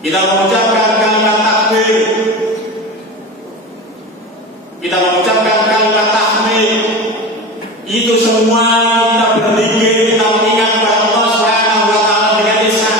kita mengucapkan kalimat takbir, kita mengucapkan kalimat tahmid, itu semua kita berzikir, kita mengingat kepada Allah Subhanahu wa taala dengan lisan.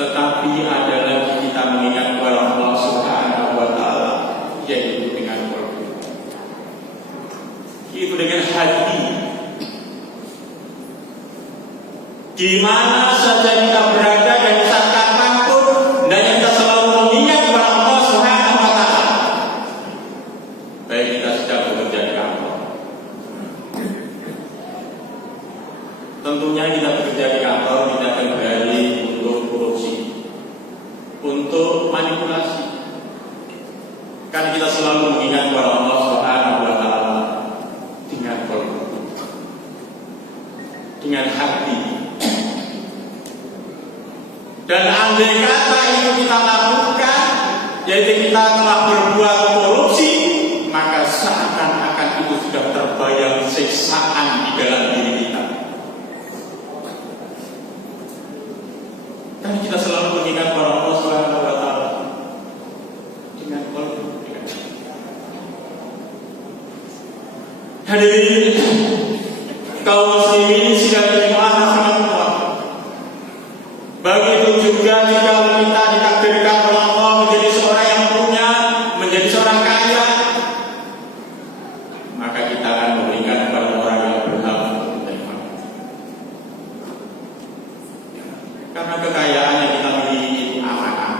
Tetapi ada lagi kita mengingat kepada Allah Subhanahu wa taala, yaitu dengan qalbi, itu dengan hati. Di mana saja kita berada dan di saat kapanpun, dan kita selalu mengingat kepada Allah Subhanahu wa taala. Baik kita sedang bekerja di kantor, tentunya kita bekerja di kantor tidak akan berani untuk korupsi, untuk manipulasi. Kan kita selalu mengingat kepada Allah Subhanahu wa taala dengan qalbi, dengan hati. Dan andai kata itu kita lakukan, yaitu kita telah berbuat korupsi, maka seakan-akan itu sudah terbayang siksaan di dalam diri kita. Kan kita selalu mengingat kepada Allah Subhanahu wa taala dengan qalbi. Hadirin kaum muslimin sidang jemaah rahmatullah. Begitu juga jika kita ditakdirkan oleh Allah menjadi seorang yang punya, menjadi seorang kaya, maka kita akan memberikan kepada orang yang berhak untuk menerima. Karena kekayaan yang kita miliki itu amanah.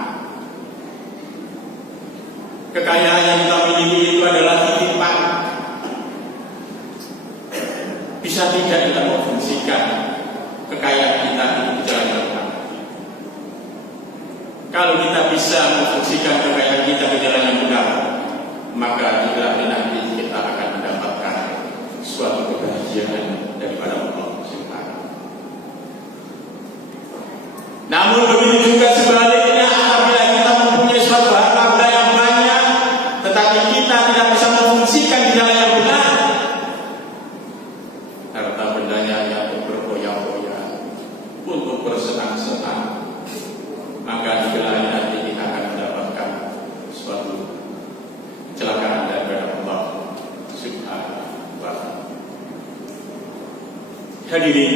Kekayaan yang kita miliki itu adalah titipan. Bisa tidak kita memfungsikan kekayaan kita itu jalan yang benar. Kalau kita bisa memfungsikan kekayaan kita ke jalan yang benar, maka juga nanti kita akan mendapatkan suatu kebahagiaan daripada Allah Subhanahu. Namun begitu juga sebaliknya, apabila kita mempunyai suatu harta benda yang banyak, tetapi kita tidak bisa memfungsikan di jalan yang benar, harta bendanya hanya untuk berfoya-foya, untuk bersenang-senang, maka di lain nanti kita akan mendapatkan suatu kecelakaan daripada Allah Subhanahu wa taala. Hadirin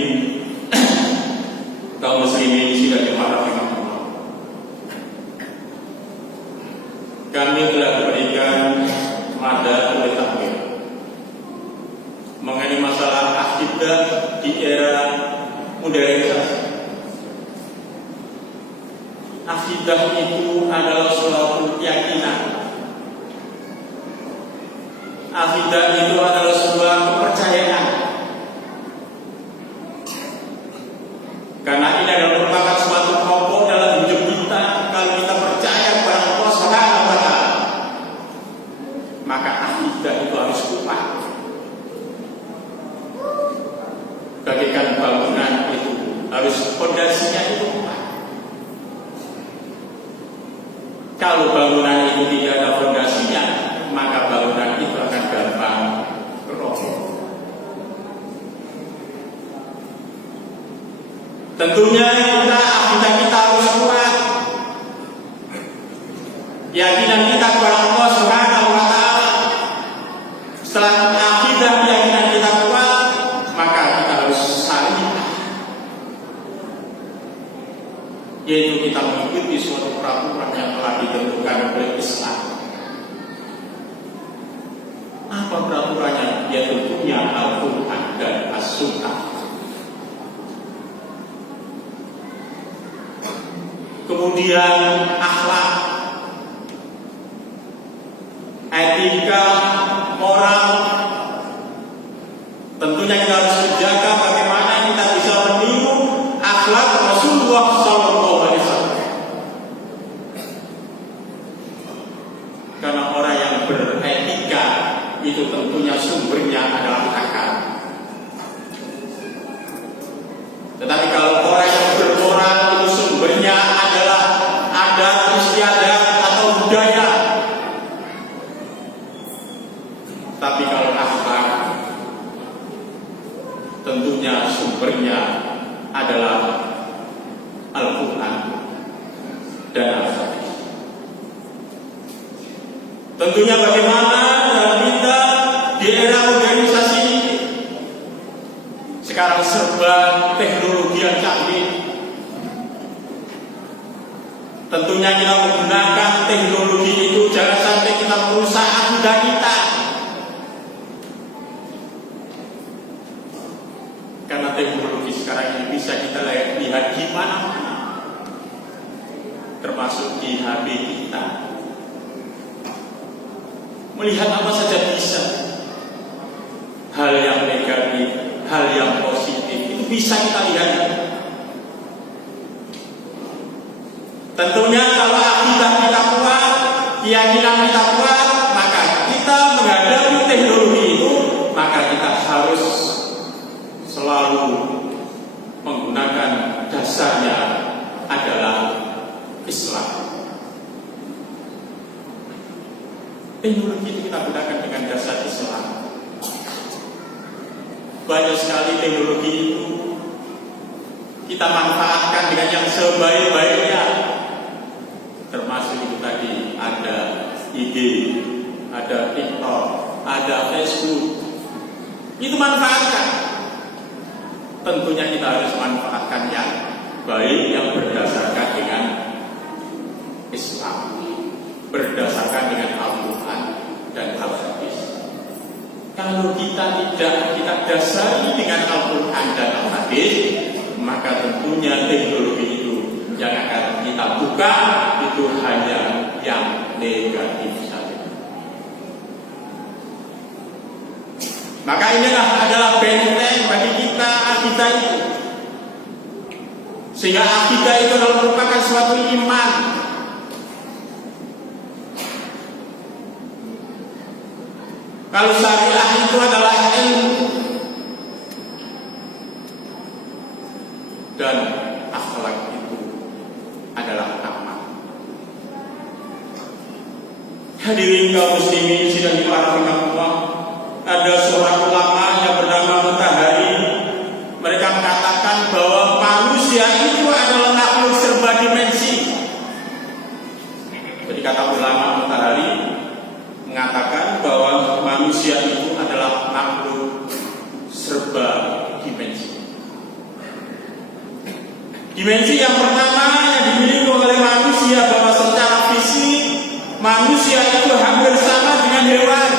kaum muslimin sidang jemaah rahmatullah. Kami telah diberikan mada oleh takmir mengenai masalah akidah di era modernisasi. Akidah itu adalah suatu keyakinan. Akidah itu adalah sebuah kepercayaan. Karena ini adalah merupakan suatu pokok dalam hidup kita. Kalau kita percaya kepada Allah Subhanahu wa taala, maka akidah itu harus kuat. Bagaikan bangunan itu harus fondasinya itu kuat. Kalau bangunan itu tidak ada fondasinya, maka bangunan itu akan gampang roboh. Tentunya akidah kita harus kuat. Keyakinan kita kepada Allah Subhanahu wa taala. Setelah akidah keyakinan kita kuat, maka kita harus syariah, yaitu kita mengikuti suatu peraturan yang telah ditentukan oleh Islam. Apa peraturannya? Ya tentunya Al-Quran dan As-Sunnah. Kemudian akhlak, etika, moral. Tentunya kita harus menjaga bagaimana kita bisa meniru akhlak Rasulullah SAW. Karena orang yang beretika itu tentunya sumbernya adalah akal. Tetapi kalau orang yang bermoral itu sumbernya adalah adat istiadat atau budaya. Tapi kalau Tentunya bagaimana dalam kita di era modernisasi ini. Sekarang serba teknologi yang canggih. Tentunya kita menggunakan teknologi itu jangan sampai kita merusak akidah kita. Karena teknologi sekarang ini bisa kita lihat di mana-mana, termasuk di HP kita. Melihat apa saja bisa. Hal yang negatif, hal yang positif itu bisa kita lihat. Tentunya kalau akidah kita kuat, keyakinan kita kuat, maka kita menghadapi teknologi itu, maka kita harus selalu menggunakan dasarnya adalah Islam. Teknologi itu kita gunakan dengan dasar Islam. Banyak sekali teknologi itu kita manfaatkan dengan yang sebaik-baiknya. Termasuk itu tadi ada IG, ada TikTok, ada Facebook. Itu manfaatkan. Tentunya kita harus manfaatkan yang baik, yang berdasarkan dengan Islam, berdasarkan dengan Al-Quran dan Al-Hadis. Kalau kita tidak kita dasari dengan Al-Quran dan Al-Hadis, maka tentunya teknologi itu yang akan kita buka itu hanya yang negatif saja. Maka inilah adalah benteng bagi kita akidah itu. Sehingga akidah itu adalah merupakan suatu iman. Kalau syariah itu adalah ilmu dan akhlak itu adalah amal. Hadirin kaum muslimin sidang Allah, ada seorang ulama yang bernama Mutahari. Mereka mengatakan bahwa manusia itu adalah makhluk serba dimensi. Jadi kata ulama Mutahari mengatakan bahwa manusia itu adalah makhluk serba dimensi. Dimensi yang pertama yang dimiliki oleh manusia bahwa secara fisik manusia itu hampir sama dengan hewan.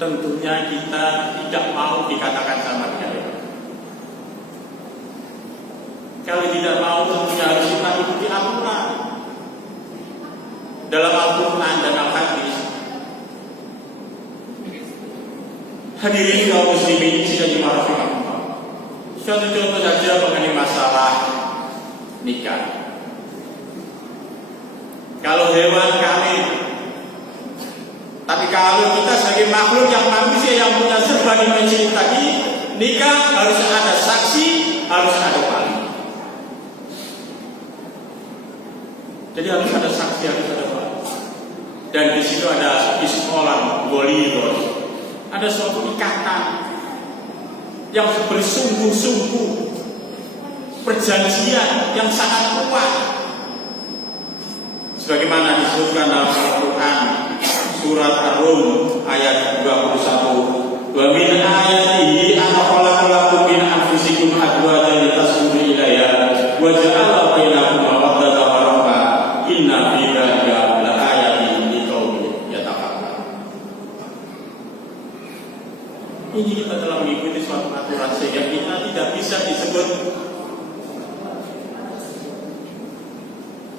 Tentunya kita tidak mau dikatakan sama dengan hewan. Kalau tidak mau tentunya harus kita ikuti aturan dalam Al-Quran dan Al-Hadis. Hadirin kaum muslimin sidang dimarahi Allah. Suatu contoh saja mengenai masalah nikah. Kalau hewan kawin, tapi kalau kita sebagai makhluk yang manusia yang punya serba dimensi tadi, nikah harus ada saksi, harus ada wali. Jadi harus ada saksi, harus ada wali. Dan di situ ada iskolan, golidor, ada suatu ikatan yang bersungguh-sungguh, perjanjian yang sangat kuat. Sebagaimana disebutkan dalam Al-Quran surat Ar-Rum ayat 21, wa min ayatihi an khalaqalakum min anfusikum azwajan litaskunu ilaiha wa ja'ala bainakum mawaddatan wa rahmah inna fi dzalika laayatin liqaumin yatafakkarun. Ini kita telah mengikuti suatu aturan sehingga kita tidak bisa disebut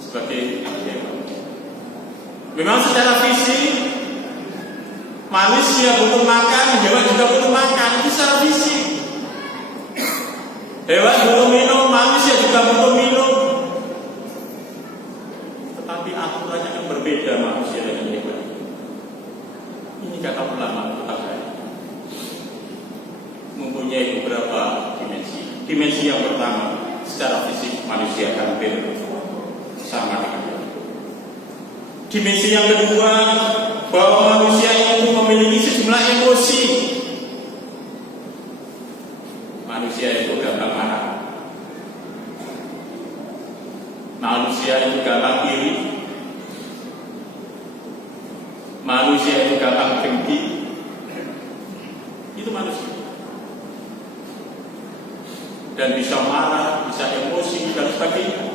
sebagai hewan. Memang secara fisik manusia butuh makan, hewan juga butuh makan, itu secara fisik. Hewan butuh minum, manusia juga butuh minum. Tetapi aturannya kan berbeda manusia dengan hewan. Ini kata ulama Mutahari. Mempunyai beberapa dimensi. Dimensi yang pertama, secara fisik manusia hampir sama dengan hewan. Dimensi yang kedua, bahwa manusia itu memiliki sejumlah emosi. Manusia itu gampang marah. Manusia itu gampang iri. manusia itu gampang dengki, itu manusia. Dan bisa marah, bisa emosi, dan sebagainya.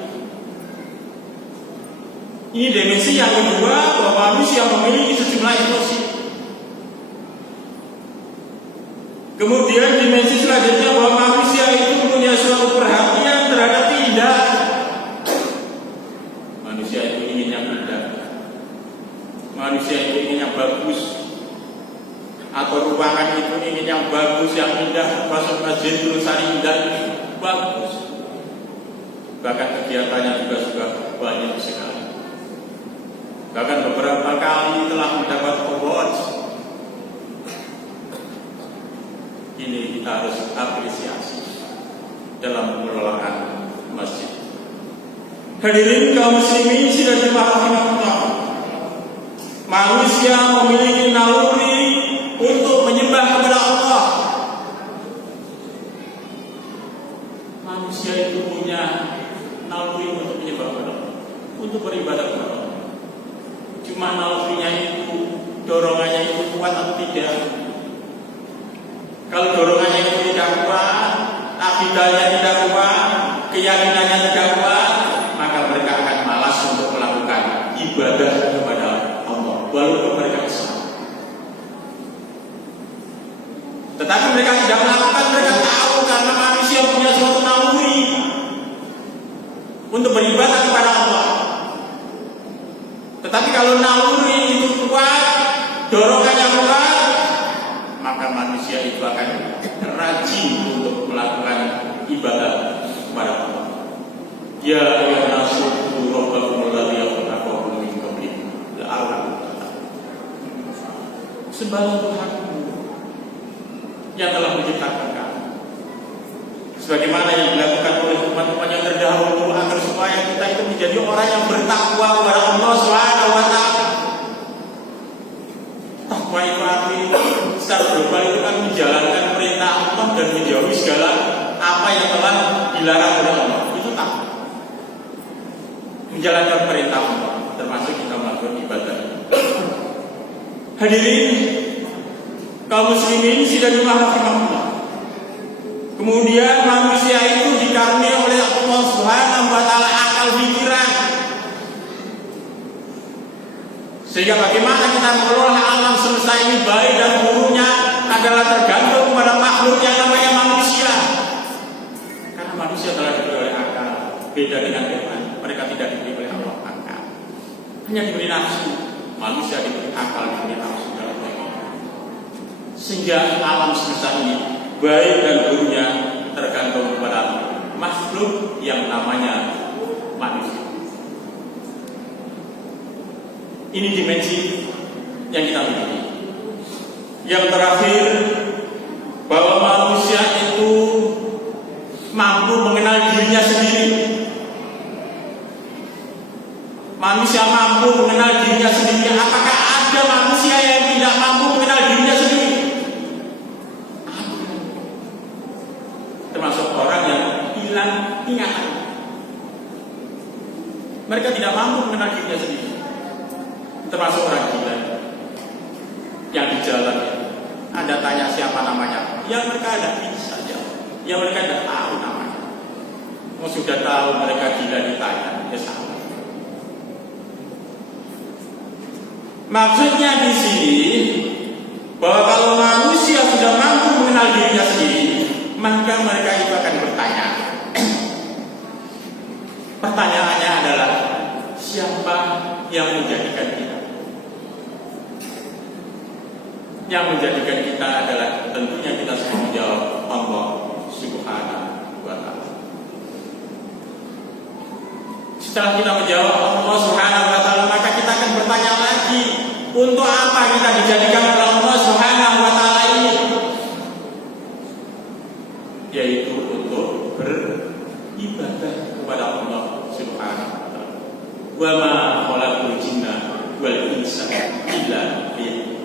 Ini dimensi yang kedua, bahwa manusia memiliki sejumlah emosi. Kemudian dimensi selanjutnya, bahwa manusia itu punya suatu perhatian terhadap keindahan. Manusia itu ingin yang indah, manusia itu ingin yang bagus, atau ruangan itu ingin yang bagus, yang indah. Masuk masjid tulisan indah, bagus. Bahkan kegiatannya juga banyak sekali. Bahkan beberapa kali telah mendapat award. Ini kita harus apresiasi dalam pengelolaan masjid. Hadirin kaum muslimin sidang rahimahullah. Manusia memiliki naluri untuk menyembah kepada Allah. Manusia itu punya naluri untuk menyembah kepada Allah, untuk beribadah kepada Allah. Cuma nalurinya itu, dorongannya itu kuat atau tidak. Kalau dorongannya itu tidak kuat, akidahnya tidak kuat, keyakinannya tidak kuat, maka mereka akan malas untuk melakukan ibadah kepada Allah, walaupun mereka kesal. Tetapi mereka tidak melakukan, mereka tahu karena manusia punya suatu naluri untuk beribadah kepada Allah. Tetapi kalau naluri itu kuat, dorongannya kuat, maka manusia itu akan rajin untuk melakukan ibadah kepada Allah. Ya ayyuhan nasu rabbakum alladzi khalaqakum min qablikum la'allakum tattaqun. Sembahlah Tuhanmu yang telah menciptakan kamu, sebagaimana yang dilakukan oleh umat-umat yang terdahulu, agar supaya kita itu menjadi orang yang bertakwa kepada Allah Subhanahu wa taala. Takwa itu artinya secara global itu kan menjalankan perintah Allah dan menjauhi segala apa yang telah dilarang oleh Allah. Itu takwa. Menjalankan perintah Allah, termasuk kita melakukan ibadah. Hadirin kaum muslimin sidang rahimahullah. Kemudian manusia itu dikaruniai oleh Allah Subhanahu wa taala akal pikiran. Sehingga bagaimana kita mengelola alam semesta ini baik dan buruknya adalah tergantung pada makhluk yang namanya manusia. Karena manusia telah diberi oleh akal, beda dengan hewan. Mereka tidak diberi oleh Allah akal, hanya diberi nafsu. Manusia diberi akal, diberi nafsu dalam diri. Sehingga alam semesta ini baik dan buruknya tergantung kepada makhluk yang namanya manusia. Ini dimensi yang kita miliki. Yang terakhir, bahwa manusia itu mampu mengenal dirinya sendiri. Manusia mampu mengenal dirinya sendiri. Apakah ada manusia yang tidak mampu mengenal dirinya sendiri? Termasuk orang yang hilang ingatan. Mereka tidak mampu mengenal dirinya sendiri. Termasuk orang gila yang di jalan, Anda tanya siapa namanya, ya mereka ada bisa jawab, ya mereka tidak tahu namanya. Mau sudah tahu mereka gila ditanya, ya sama. Maksudnya di sini bahwa kalau manusia sudah mampu mengenal dirinya sendiri, maka mereka itu akan bertanya. Pertanyaannya adalah, siapa yang menjadikan kita? Yang menjadikan kita adalah tentunya kita semua menjawab Allah Subhanahu wa taala. Setelah kita menjawab Allah Subhanahu wa taala, maka kita akan bertanya lagi, untuk apa kita dijadikan oleh Allah Subhanahu wa taala ini? Yaitu untuk beribadah kepada Allah Subhanahu wa taala. Wa ma khalaqul jinna wal insa illa liya'budun.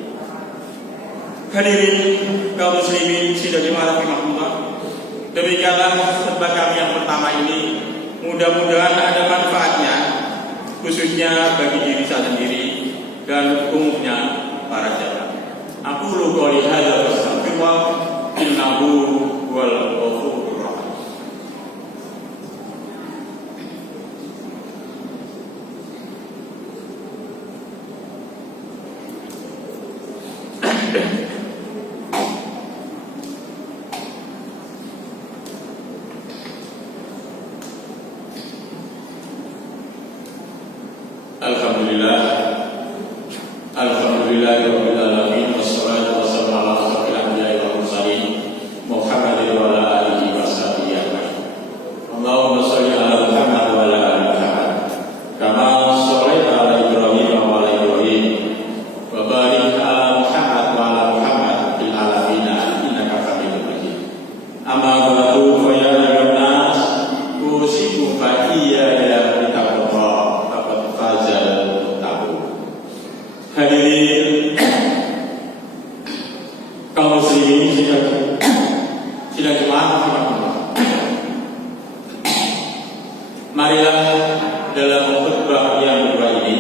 Hadirin kaum muslimin sidang rahimahullah. Demikianlah khutbah kami yang pertama ini. Mudah-mudahan ada manfaatnya, khususnya bagi diri saya sendiri dan umumnya Aqulu qouli hadza wastaghfirullah innahu huwal ghafurur rahim. Alhamdulillahirabbil alamin wassalatu wassalamu ala asyrofil anbiya'i wal mursalin Muhammadin wa ala alihi washabihi ajmain. Allahumma shalli ala Muhammad wa ala ali Muhammad kama shallaita ala Ibrahim wa ala Ibrahim wa barik ala Muhammad wa ala Muhammad fil alamin innaka Hamidum Majid. Amma ba'du fa ya ayyuhan nas usikum fa iyaya bittaqwa faqad fazal muttaqun. Hadirin kaum muslimin sidang jemaah rahimakumullah. Marilah dalam khutbah yang kedua ini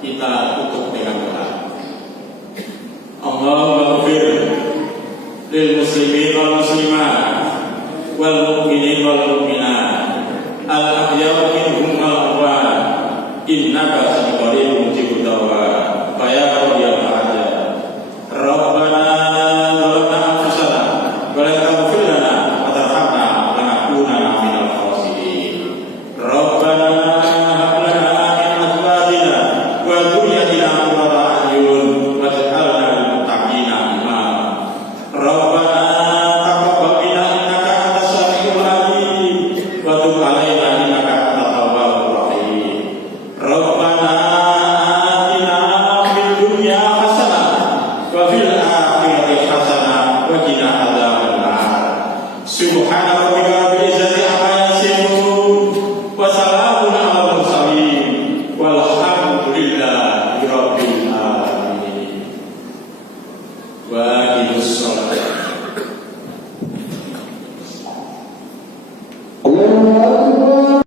kita tutup dengan doa. Allahumma ighfir lil muslimin wal muslimat wal mu'minin wal mu'minat al ahya'i minhum